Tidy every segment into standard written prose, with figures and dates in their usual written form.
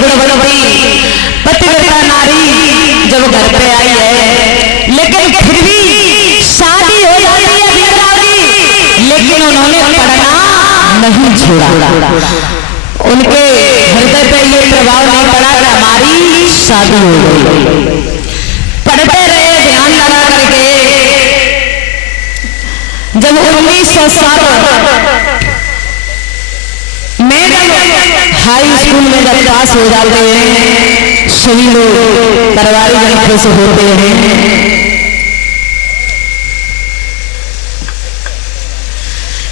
गुणवती पतिव्रता नारी जब घर पे आई है, लेकिन फिर भी शादी हो जाती है भीमराव की, लेकिन उन्होंने पढ़ना नहीं छोड़ा। उनके हृदय पे ये प्रभाव नहीं पड़ा कि हमारी शादी हो गई। पढ़ते रहे ध्यान लगा करके। जब 1907 में हाई स्कूल में जब पास हो जाते हैं, सभी लोग परिवारिक जन खुश होते हैं।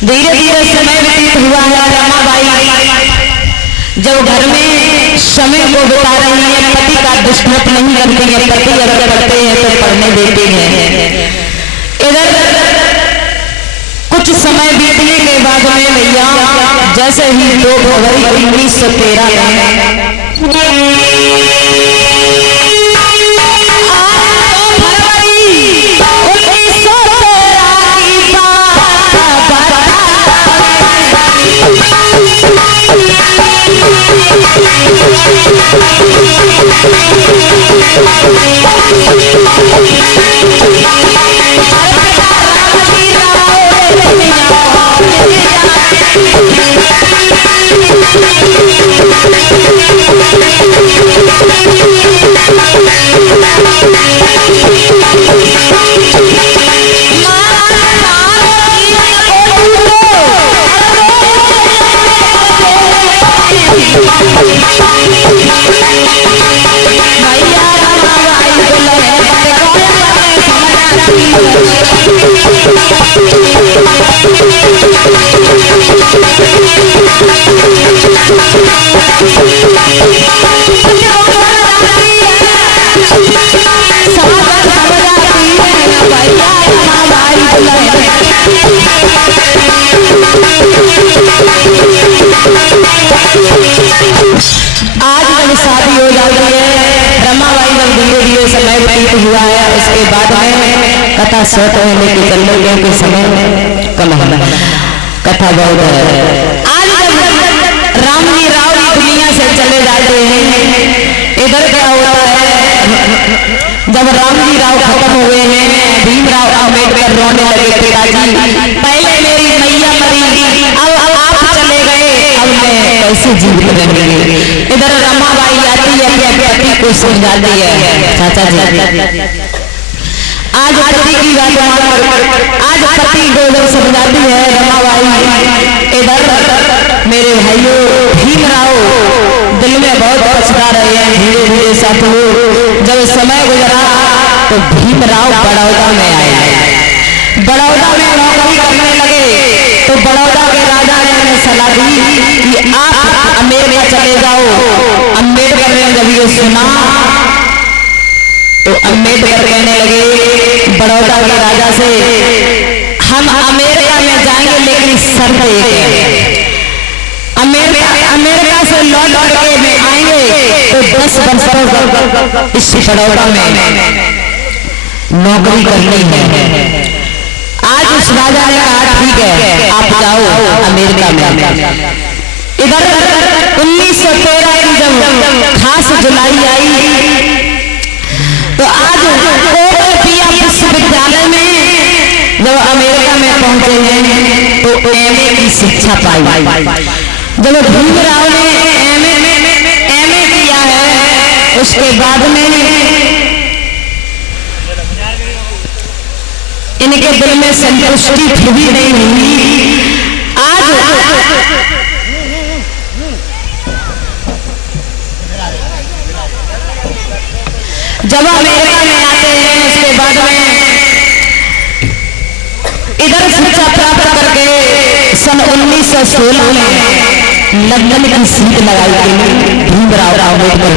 धीरे धीरे समय व्यतीत हुआ है। रमाबाई जब घर में समय को बिता रही है, पति का दुष्मत नहीं करती है, पति अगर करते हैं तो पढ़ने देते हैं। इधर कुछ समय बीतने के बाद में भैया जैसे ही 2 फरवरी 1913 में आज जब शादी हो जाती है, रमाबाई जब धीरे धीरे समय व्यतीत हुआ है, उसके बाद में कथा शॉर्ट में लेके चल रहे हैं कि समय कम है, कथा बहुत है। आज जब रामजी राव दुनिया से चले जाते हैं, इधर क्या होता है, जब रामजी राव खत्म हुए हैं, भीमराव अम्बेडकर रोने लगे, पिताजी पहले मेरी मैया मरी, अब आप चले गए, अब मैं कैसे जीवित रहेंगे। इधर रमाबाई आती है, अपने पति को समझाती है, चाचा जी आज पति की बात मानकर आज पति को जब समझाती है रमाबाई, इधर मेरे भाइयों भीमराव दिल में बहुत पछता रहे हैं। धीरे धीरे साथियों जब समय गुजरा तो भीमराव बड़ौदा में आए, बड़ौदा में नौकरी करने लगे। तो बड़ौदा के राजा ने उन्हें सलाह दी कि आप अमेरिका चले जाओ। अम्बेडकर ने जब ये सुना तो अम्बेडकर कहने लगे बड़ौदा के राजा से, हम अमेरिका में जाएंगे लेकिन शर्त एक है, अमेरिका से लौट करके में आएंगे तो 10 वर्ष इस बड़ौदा में नौकरी करनी है। आज उस राजा ने कहा ठीक है आप जाओ अमेरिका में। इधर 1913 की जब खास जुलाई आई तो आज ओपिया विश्वविद्यालय में जब अमेरिका में पहुंचे हैं तो एमए की शिक्षा पाई। जब भीमराव ने एमए किया है, उसके बाद में इनके दिल में संतुष्टि फिर भी नहीं हुई। आज जब अमेरिका में आते हैं, उसके बाद में इधर शिक्षा प्राप्त करके सन 1916 में लंदन की सीट लगाई गई भीमराव अम्बेडकर।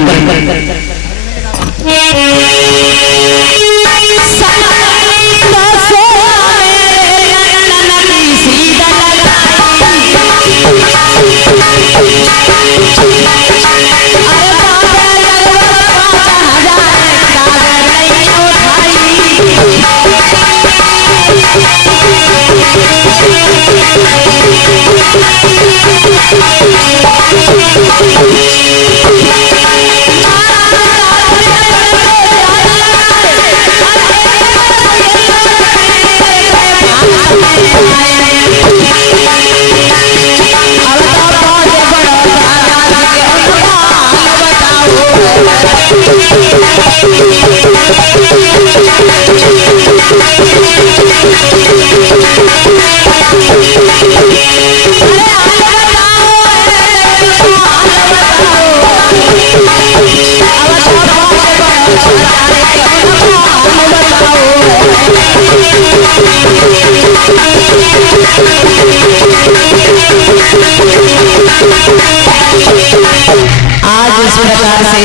प्रकार से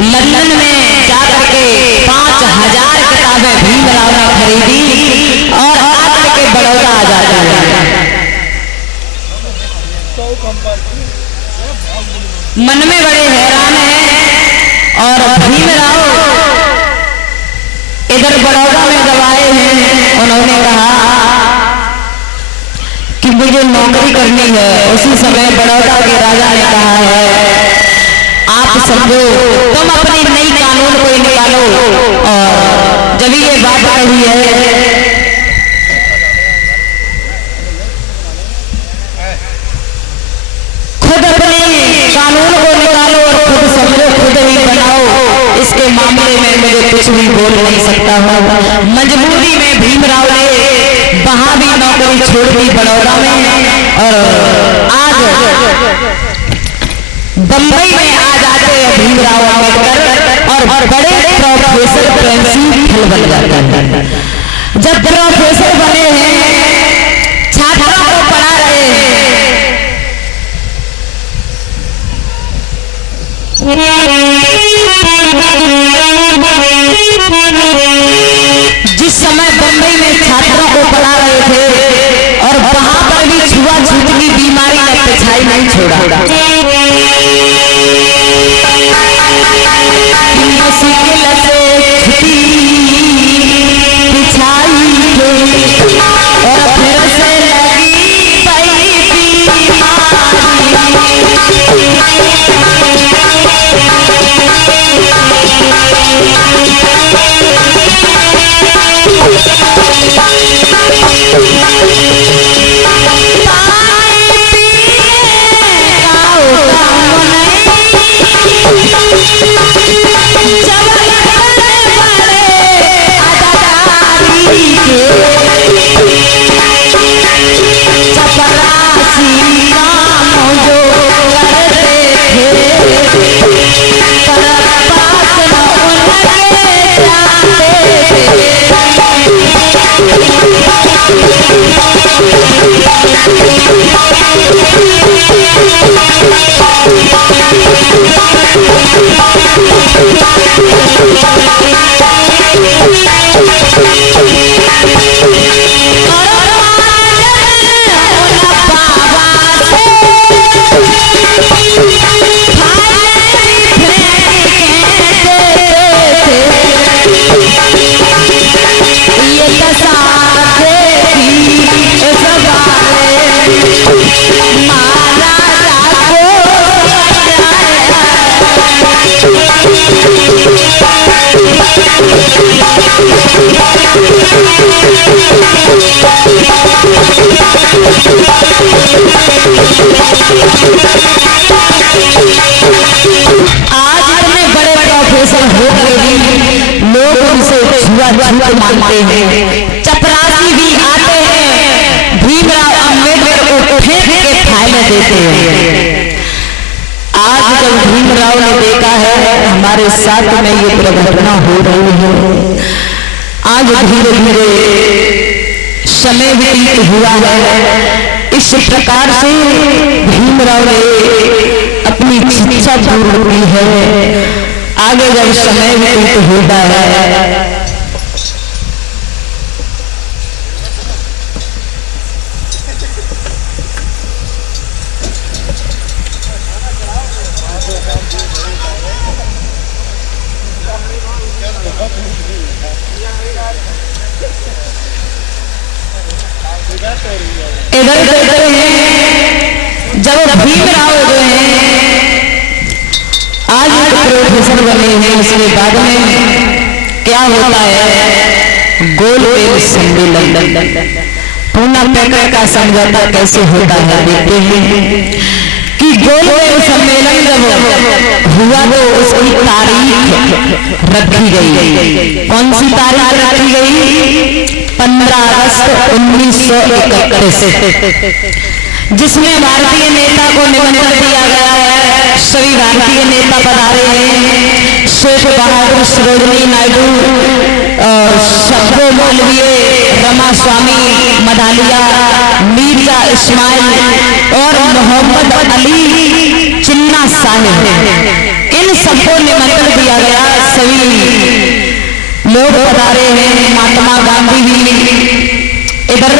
लंदन में जाकर के 5000 किताबें भीमराव ने खरीदी और आकर के बड़ौदा आ जाते हैं। मन में बड़े हैरान हैं और भीमराव इधर बड़ौदा में जब आए हैं उन्होंने कहा कि मुझे नौकरी करनी है। उसी समय बड़ौदा के राजा ने कहा है आप समझो तुम अपनी नई कानून को निकालो। और जब ये बात कही है खुद अपने कानून को निकालो और खुद समझो खुद ही बनाओ। इसके मामले में मुझे कुछ भी बोल नहीं सकता हूँ। मजबूरी में भीमराव ने वहां भी नौकरी छोड़ दी बड़ौदा में और आज बंबई में आ जाते हैं भीमराव अम्बेडकर और बड़े प्रोफेसर प्रिंसिपल बन जाते हैं। जब प्रोफेसर बने हैं छात्रों को पढ़ा रहे हैं। जिस समय बंबई में छात्रों को पढ़ा रहे थे और वहां पर भी छुआछूत की बीमारी ने पिछाई नहीं छोड़ा। मुश्किल से छुट्टी पिछाई और फिर से लगी आज इतने बड़े प्रोफेसर हो गए भी लोग उनसे छुआछूत मानते हैं। चपरासी भी आते हैं भीमराव अम्बेडकर को फेंक के फायदे देते हैं। आज जब भीमराव ने देखा है हमारे साथ में ये दुर्घटना हो रही है, आज धीरे धीरे समय व्यतीत हुआ है। इस प्रकार से भीमराव ने अपनी इच्छा पूर्ण की है। आगे जब समय व्यतीत होता है इधर कहते हैं जब भीमराव जो है आज प्रोफेसर बने हैं उसके बाद में क्या होता है गोलमेज सम्मेलन पूना पैकर का समझौता कैसे होता है देखते हैं कि गोलमेज सम्मेलन जब हुआ तो उसकी तारीख रखी गई। कौन सी तारीख रखी गई? 15 अगस्त 1931, जिसमें भारतीय नेता को निमंत्रण दिया गया है। सभी भारतीय नेता पधारे हैं। शेख बहादुर सरोजनी नायडू, शब्दो मौलवी, रमा स्वामी मदालिया, मीर्जा इस्माइल और मोहम्मद अली जिन्ना साहिब इन सबको निमंत्रण दिया गया। सभी लोग पधारे हैं। महात्मा गांधी भी इधर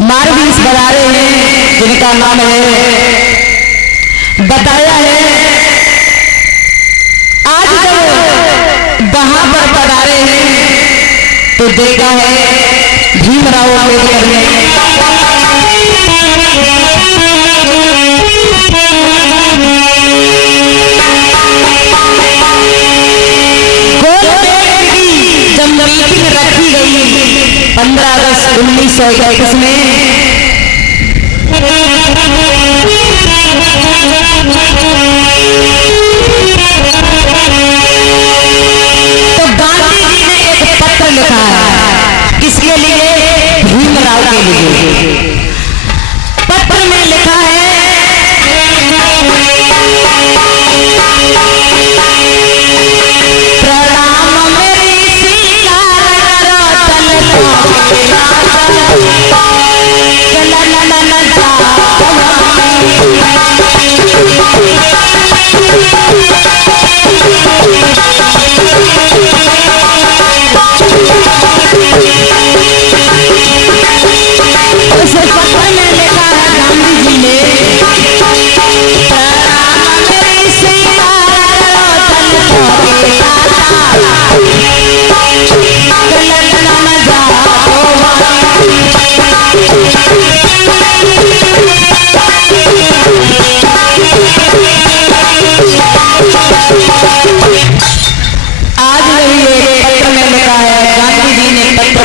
मार्विंस पधारे हैं, जिनका नाम है बताया है। आज जब वहां पर पधारे हैं तो देखा है भीमराव अम्बेडकर ने जब मीटिंग रखी गई 15 अगस्त 1921 में, तो गांधी जी ने एक पत्र लिखा है। किसके लिए? भीमराव के लिए। पत्र में लिखा है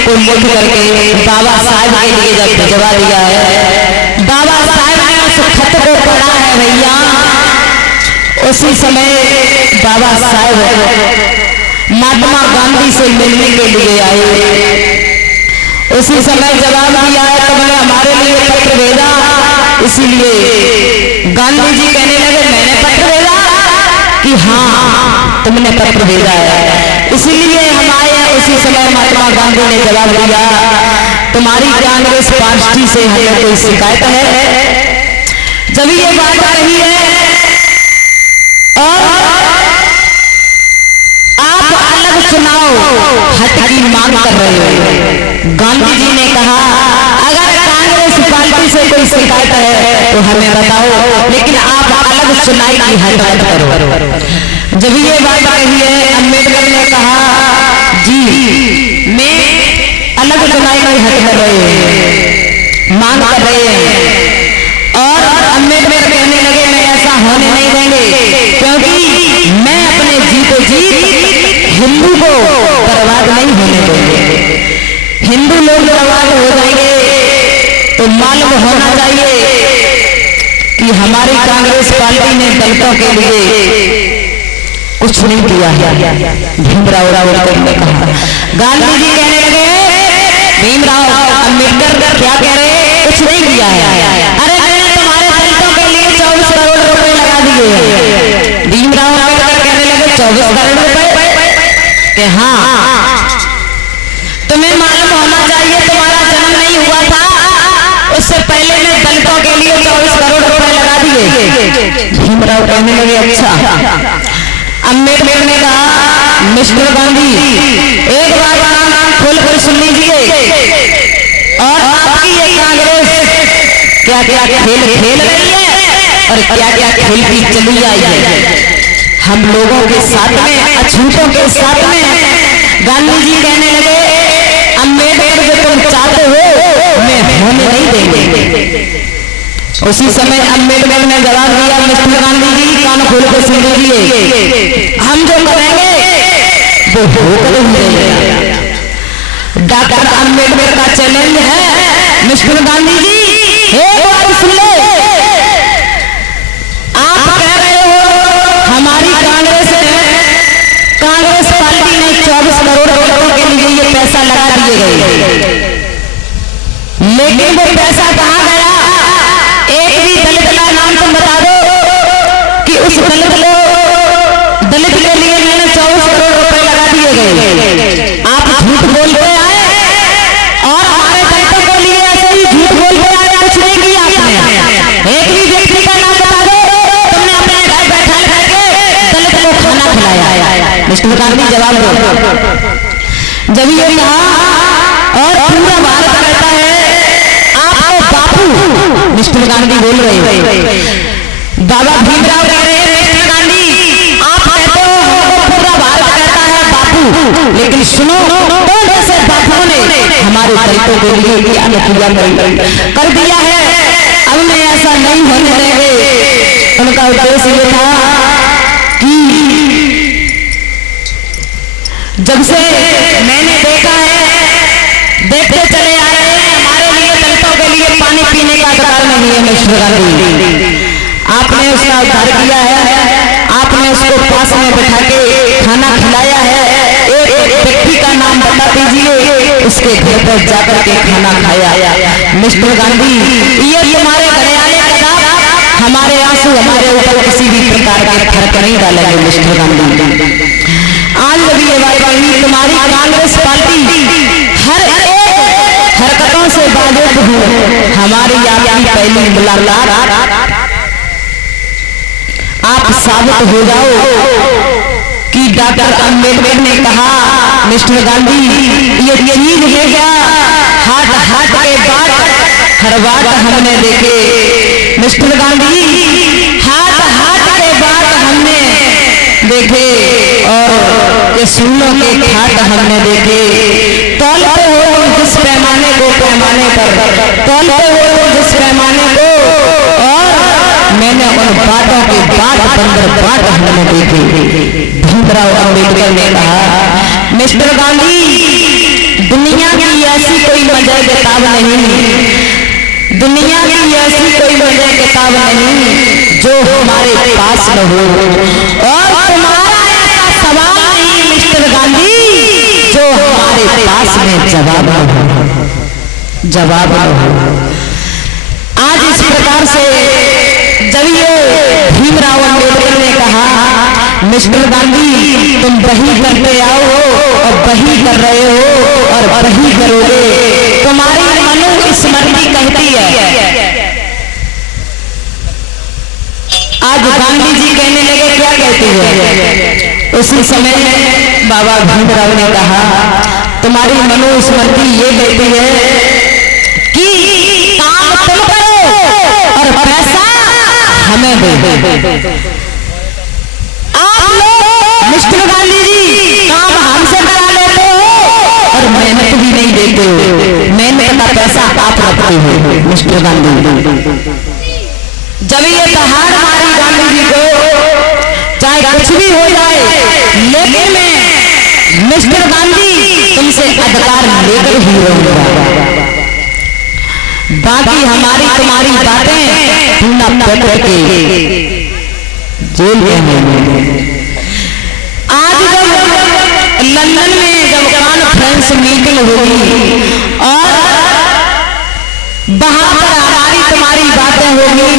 को लिख करके बाबा साहब के लिए जब भिजवा दिया है। बाबा साहब ने उस खत को पढ़ा है भैया। उसी समय बाबा साहब महात्मा गांधी से मिलने के लिए आए। उसी समय जवाब दिया है, तुमने हमारे लिए पत्र भेजा। इसीलिए गांधी जी कहने लगे मैंने पत्र भेजा कि हाँ तुमने पत्र भेजा है, इसीलिए हम आए। उसी समय महात्मा गांधी ने जवाब दिया, तुम्हारी कांग्रेस पार्टी से हमें कोई शिकायत है? जब ये बात आ रही है और आप अलग चुनाव हट की मांग कर रहे हो। गांधी जी ने कहा अगर कांग्रेस पार्टी से कोई शिकायत है तो हमें बताओ, लेकिन आप अलग चुनाव की हट मत करो। जब ये बात आ रही है, अम्बेडकर ने कहा जी मैं अलग चुनाव की हट कर रहे हैं, मांग कर रहे हैं। और अम्बेडकर कहने लगे मैं ऐसा होने नहीं देंगे, क्योंकि मैं अपने जीतो जी हिंदू को बर्बाद नहीं होने देंगे। हिंदू लोग बर्बाद हो जाएंगे तो मालूम होना चाहिए कि हमारी कांग्रेस पार्टी ने दलितों के लिए कुछ नहीं किया है। भीमराव अम्बेडकर ने कहा। गांधी जी कहने लगे भीमराव अम्बेडकर क्या कह रहे, कुछ नहीं किया है। अरे मैंने तुम्हारे दलितों के लिए 24 करोड़ रुपए लगा दिए। भीमराव अम्बेडकर कहने लगे 24 करोड़ रुपए कि हाँ तुम्हें मालूम होना चाहिए तुम्हारा जन्म नहीं हुआ था, उससे पहले मैं दलितों के लिए 24 करोड़ रुपए लगा दिए। भीमराव कहने लगे अच्छा। अम्बेडकर ने कहा मिस्टर गांधी एक बार कान खोल कर सुन लीजिए, और आपकी ये कांग्रेस क्या क्या खेल खेल रही है और क्या क्या खेल की चली आई है हम लोगों के साथ में, अछूतों के साथ में। गांधी जी कहने लगे अम्बेडकर जो तुम चाहते हो मैं होने नहीं देंगे। उसी समय अम्बेडकर ने जवाब दिया मिस्टर गांधी जी कान खोल कर सुन लीजिए, हम जो करेंगे वो होकर ही रहेगा। डॉक्टर अम्बेडकर का चैलेंज है मिस्टर गांधी जी एक बार सुन लो। आप कह रहे हो हमारी कांग्रेस पार्टी ने 24 करोड़ रुपयों के लिए ये पैसा लगा दिए गए, लेकिन वो पैसा कहाँ गया? एक भी दलित का नाम तुम बता दो कि उस दलित के लिए मैंने 24 करोड़ रुपए लगा दिए गए। आप झूठ बोलते आए और हमारे दलितों के लिए ऐसे ही झूठ बोलते आए, कुछ नहीं किया आपने। मिस्टर गांधी जवाब दो। जब ये कहा और पूरा भारत कहता है आपको बापू, मिस्टर गांधी बोल रहे, बाबा भीमराव कह रहे हैं मिस्टर गांधी आप कहते हो पूरा भारत कहता है बापू, लेकिन सुनो कौन ऐसे बापू ने हमारे दलितों के लिए क्या नतीजा कर दिया है, अब मैं ऐसा नहीं होने देंगे। उनका उद्देश्य ये था कि जब से मैंने देखा है, देखते चले आ रहे हैं, हमारे लिए दलितों के लिए पानी पीने का अधिकार नहीं है। मिस्टर गांधी आपने उसका उद्धार किया है, आपने उसको पास में बैठा के खाना खिलाया है, एक व्यक्ति का नाम बता दीजिए उसके घर पर जाकर के खाना खाया। मिस्टर गांधी ये तुम्हारे घरवाले कदा हमारे आंसू हमारे ऊपर किसी भी प्रकार के फर्क नहीं डालेंगे। मिस्टर गांधी आज जब ये बात हुई तुम्हारी कांग्रेस पार्टी हर एक हरकतों से बाधित हो, हमारी आपकी पहली मुलाकात आप साबित हो जाओ कि डॉक्टर अंबेडकर ने कहा मिस्टर गांधी ये चीज है क्या, हाथ हाथ के बाद हर बात हमने देखे। मिस्टर गांधी हाथ हाथ के बाद हमने देखे और ये सूलों के घाट हमने देखे, तौलते हो जिस पैमाने को पैमाने पर तौलते हो जिस पैमाने को, और मैंने उन बातों की बात हमने देखी। भीमराव अम्बेडकर ने कहा मिस्टर गांधी दुनिया की ऐसी कोई वजह किताब नहीं, दुनिया की ऐसी कोई वजह किताब नहीं जो हमारे पास न हो, और तुम्हारा ऐसा सवाल नहीं मिस्टर गांधी जो हमारे पास में जवाब न हो, जवाब न हो। आज इस प्रकार से जब ये भीमराव अम्बेडकर ने कहा मिस्टर गांधी तुम वही करते आओ और वही कर रहे हो और वही करोगे, तुम्हारी मनुस्मृति कहती है। आज गांधी जी कहने लगे क्या कहती है, उसी समय बाबा भीमराव ने कहा तुम्हारी मनुस्मृति ये कहती है कि काम तुम करो और पैसा हमें दे। आप लोग मिस्टर गांधी जी काम हमसे करा लेते हो और मेहनत भी नहीं देते हो, मेहनत का पैसा आप रखते हो। मिस्टर गांधी जब ये दहाड़ मारी गांधी जी को, चाहे कुछ भी हो जाए, लेकिन मैं मिस्टर गांधी तुमसे अधिकार लेकर ही रहूंगा, बाकी हमारी तुम्हारी बातें ना पकड़ के जेल में। आज जब लंदन में जब कॉन्फ्रेंस मीटिंग होगी और वहां पर हमारी तुम्हारी बातें होगी,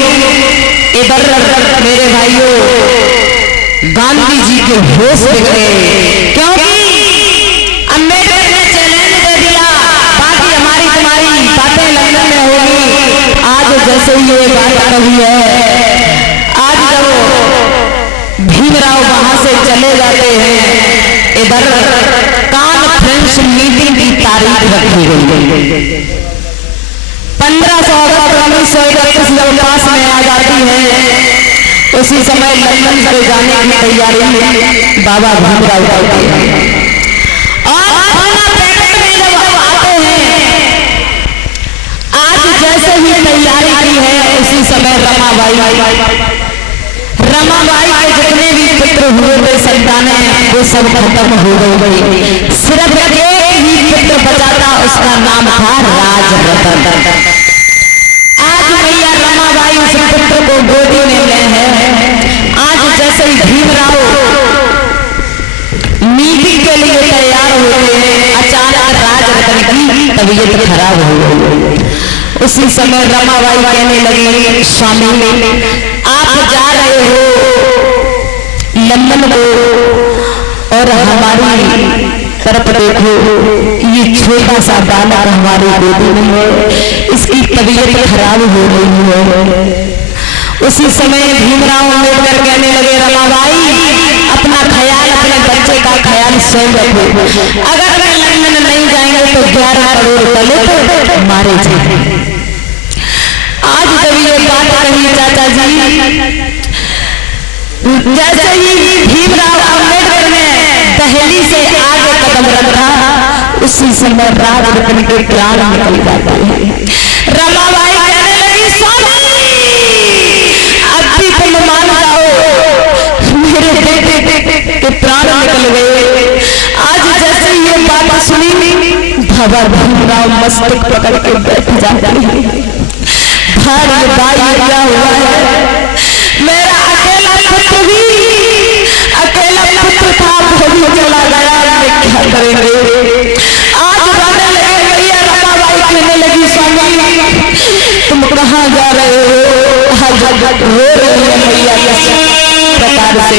इधर मेरे भाइयों गांधी जी के होश बिगड़े, क्योंकि अम्बेडकर ने चैलेंज दे दिया, बाकी हमारी तुम्हारी बातें लंदन में होगी। आज जैसे ये बात कही है, आज जब भीमराव वहां से चले जाते हैं, इधर कॉन्फ्रेंस मीटिंग की तारीख रखी गई। 1500 अगस्त 1931 जब पास में आ जाती है, उसी समय लंदन से जाने की तैयारी बाबा भीमराव करते हैं। जैसे ही तैयारी की है, उसी समय रमाबाई के जितने भी पुत्र हुए थे संतानें, वो सब खत्म हो गई। सिर्फ एक ही पुत्र बचा था, उसका नाम था राजरतन। आज भैया रमाबाई उस पुत्र को गोदी में ले हैं। आज जैसे ही भीमराव मीटिंग के लिए तैयार होते हैं, अचानक राजरतन की तबीयत खराब हो गई। उसी समय रमाबाई कहने लगी स्वामी आप जा रहे हो लंदन को और हमारी तरफ देखो, ये छोटा सा बालक हमारी गोदी में है, इसकी तबीयत खराब हो रही है। उसी समय भीमराव अम्बेडकर कहने लगे रमाबाई अपना ख्याल, अपने बच्चे का ख्याल स्वयं रखो। अगर वे लंदन नहीं जाएंगे तो 11 करोड़ दलित मारे जाएंगे। आज जब ये बात कही चाचा जी, जैसे ही भीमराव अम्बेडकर ने दहली से आगे कदम रखा उसी समय राज रत्न के प्राण निकल जाते हैं। रमाबाई कहने लगी स्वामी अब भी तुम मान जाओ, मेरे बेटे के प्राण निकल गए। आज जैसे ये बात सुनी बाबा भीमराव मस्तक पकड़ के बैठ जाते हैं। भाई क्या हुआ है, मेरा अकेला पुत्र भी, अकेला पुत्र था वो भी चला गया, क्या करेंगे। आज रोने लगे भैया। रमाबाई कहने लगी स्वामी तुम कहाँ जा रहे हो। आज रो रही है भैया किस प्रकार से।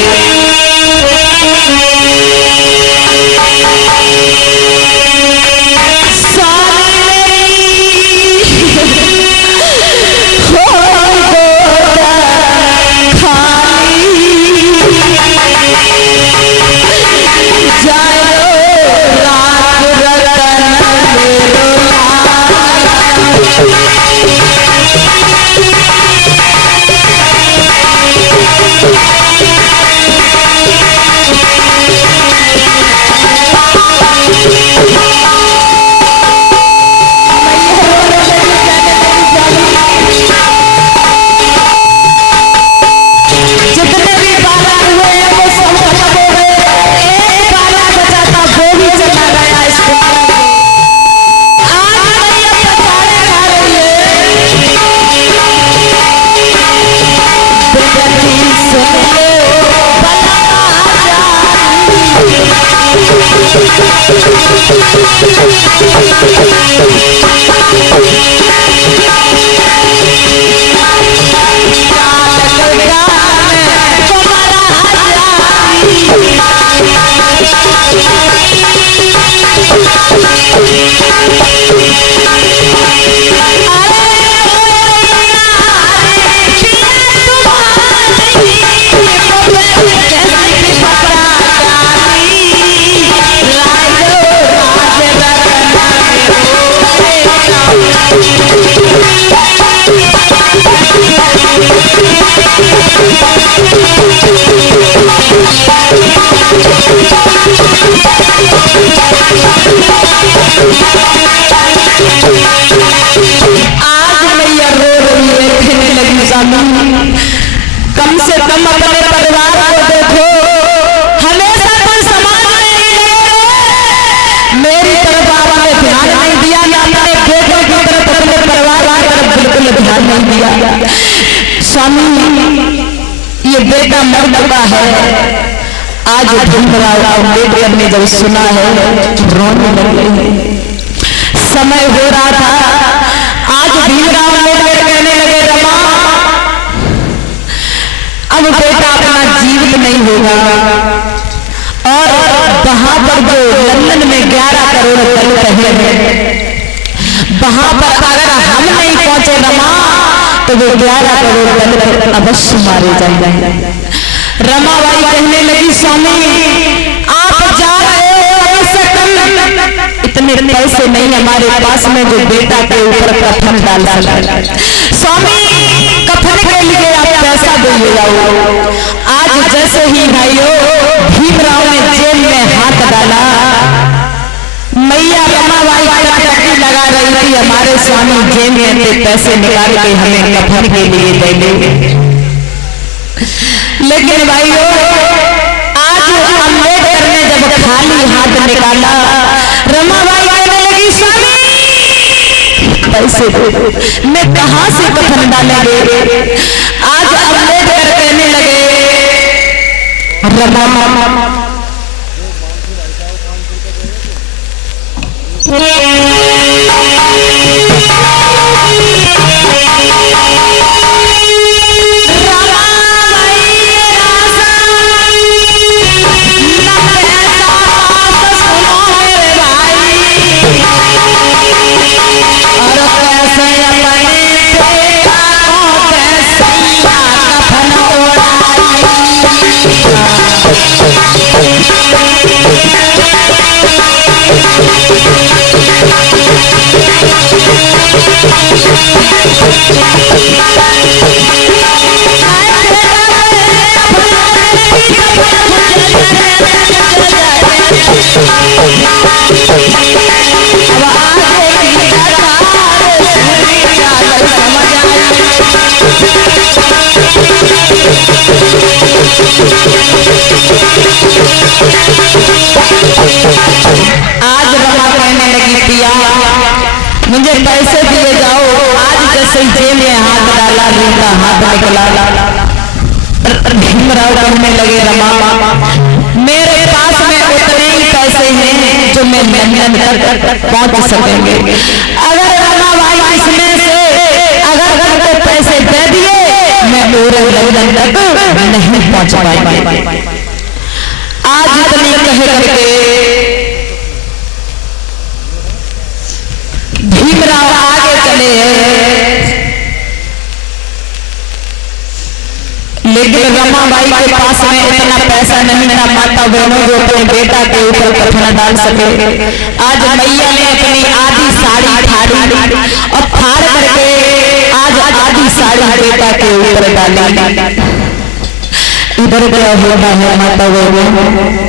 कम से कम अपने परिवार को देखो, हमेशा कोई समाज नहीं मेरी तरफ आपने ध्यान नहीं दिया, या अपने बेटों की तरफ, अपने परिवार की तरफ बिल्कुल ध्यान नहीं दिया। स्वामी ये बेटा मर चुका है। आज भीमराव अम्बेडकर ने जब सुना है रोने लगे। समय हो रहा था, आज भीमराव अम्बेडकर कहने लगे रमा अब बेटा अपना जीवित नहीं होगा, और वहां पर जो लंदन में 11 करोड़ दलित हैं वहां पर अगर हम नहीं पहुंचे रमा तो वो 11 करोड़ दलित अवश्य मारे जाएंगे। रमाबाई कहने लगी स्वामी आप जा रहे हो, इतने पैसे नहीं हमारे पास में जो बेटा के ऊपर कफन डाल सकते। स्वामी कफन के लिए आप पैसा दे जाओ। आज जैसे ही भाइयों भीमराव ने जेल में हाथ डाला, मैया रमाबाई टकटकी लगा रही थी हमारे स्वामी जेल में पैसे निकाल के हमें कफन के लिए दे देंगे। लेकिन भाइयों आज अम्बेडकर ने जब खाली हाथ निकाला, रमाबाई कहने लगी स्वामी पैसे दो, मैं कहां से कफन डालेंगे। आज अम्बेडकर कहने लगे रमा और कैसे अपने आज रमा कहने लगी पिया मुझे पैसे दिए जाओ। आज जैसे जेब में हाथ डाला उनका हाथ निकला। भीमराव कहने लगे रमा मेरे पास में उतने ही पैसे हैं जो मैं लंदन तक पहुंच सकेंगे। अगर रमा भाई इसमें से अगर को पैसे दे दिए मैं पूरे लंदन तक नहीं पहुंच पाएंगे। आज इतनी कह करके भीमराव आगे चले, लेकिन रमाबाई के पास में इतना पैसा नहीं था माता बहनों जो अपने बेटा के ऊपर कफन डाल सके। आज मैया ने अपनी आधी साड़ी फाड़ी और फाड़ करके आज आधी साड़ी बेटा के ऊपर डाली। इधर क्या हो रहा है माता बहनों?